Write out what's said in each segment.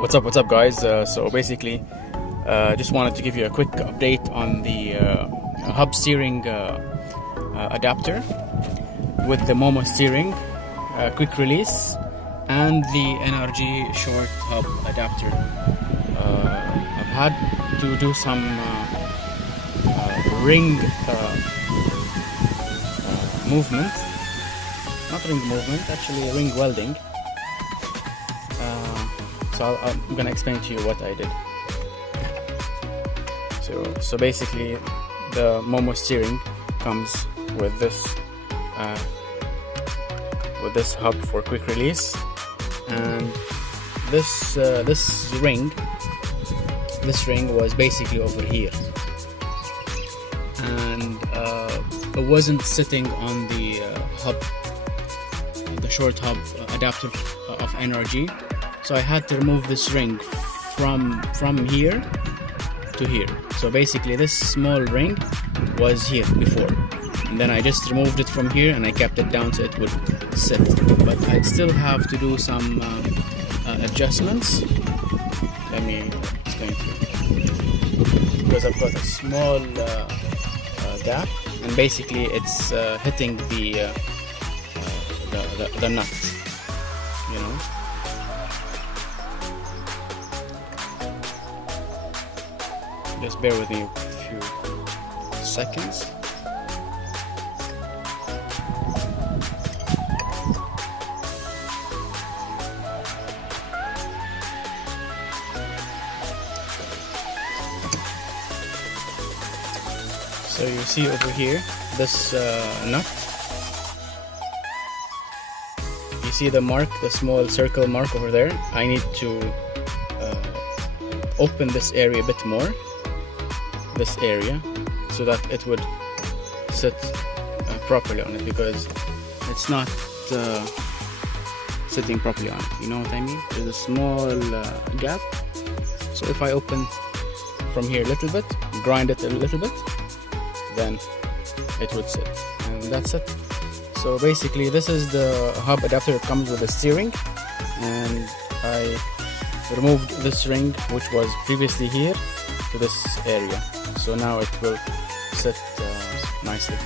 What's up guys? So basically just wanted to give you a quick update on the hub steering adapter with the Momo steering quick release and the NRG short hub adapter. I've had to do some ring movement, not ring movement, actually ring welding. So I'm gonna explain to you what I did. So basically, the Momo steering comes with this hub for quick release, and this ring was basically over here, and it wasn't sitting on the hub, the short hub adapter of NRG. So I had to remove this ring from here to here. So basically this small ring was here before, and then I just removed it from here and I kept it down so it would sit. But I'd still have to do some adjustments. Let me explain to you. Because I've got a small gap, and basically it's hitting the nut, you know. Just bear with me a few seconds. So you see over here, this nut. You see the mark, the small circle mark over there. I need to open this area a bit more. This area, so that it would sit properly on it, because it's not sitting properly on it, you know what I mean? There's a small gap, so if I open from here a little bit, grind it a little bit, then it would sit, and that's it. So basically this is the hub adapter that comes with the steering, and I removed this ring which was previously here to this area. So now it will sit nicely.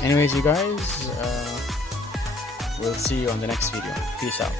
Anyways, you guys, we'll see you on the next video. Peace out.